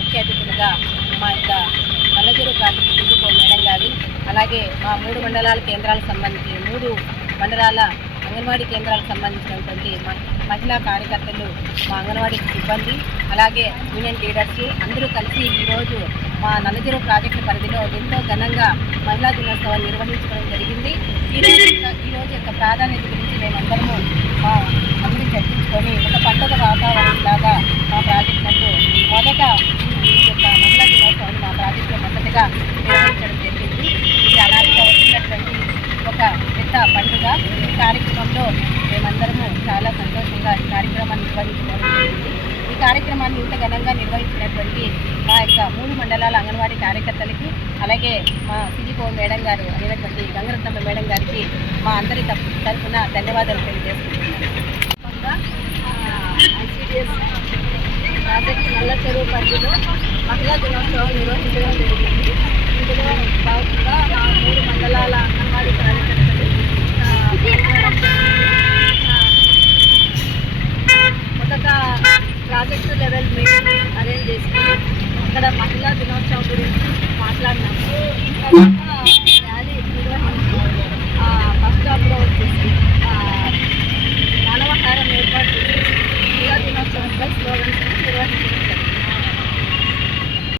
ముఖ్య అతిథులుగా మా యొక్క నల్లజీరు ప్రాజెక్టు మేడం గారు అలాగే మా మూడు మండలాల కేంద్రాలకు సంబంధించి మూడు మండలాల అంగన్వాడీ కేంద్రాలకు సంబంధించినటువంటి మహిళా కార్యకర్తలు మా అంగన్వాడీ సిబ్బంది అలాగే యూనియన్ లీడర్స్ అందరూ కలిసి ఈరోజు మా నల్లజీరు ప్రాజెక్టు పరిధిలో ఎంతో ఘనంగా మహిళా దినోత్సవాన్ని నిర్వహించడం జరిగింది. ఈ రోజు ఈ రోజు యొక్క ప్రాధాన్యత గురించి మేమందరము మా అందరూ ఒక పండుగ వాతావరణం లాగా మా ప్రాజెక్ట్ నందు మొదట ఈ యొక్క మహిళా దినోత్సవాన్ని మా ప్రాజెక్టులో మొదటగా నిర్వహించడం జరిగింది. ఇది అలాగే వచ్చినటువంటి ఒక పెద్ద పండుగ. ఈ కార్యక్రమంలో మేమందరము చాలా సంతోషంగా ఈ కార్యక్రమాన్ని నిర్వహించడం జరిగింది. ఈ కార్యక్రమాన్ని ఇంత ఘనంగా నిర్వహించినటువంటి మా యొక్క మూడు మండలాల అంగన్వాడీ కార్యకర్తలకి అలాగే మా సిజిపో మేడం గారు అయినటువంటి గంగరత్నమ్మ మేడం గారికి మా అందరి తరఫున ధన్యవాదాలు తెలియజేస్తున్నాం. చెరువు పరిధిలో మహిళా దినోత్సవం నిర్వహించడం జరిగింది. ఇందులో భాగంగా మా మూడు మండలాల అంగన్వాడీ కార్యకర్తలు మొదట ప్రాజెక్టు లెవెల్ మీటింగ్ అరేంజ్ చేసుకుని అక్కడ మహిళా దినోత్సవం గురించి మాట్లాడినాము.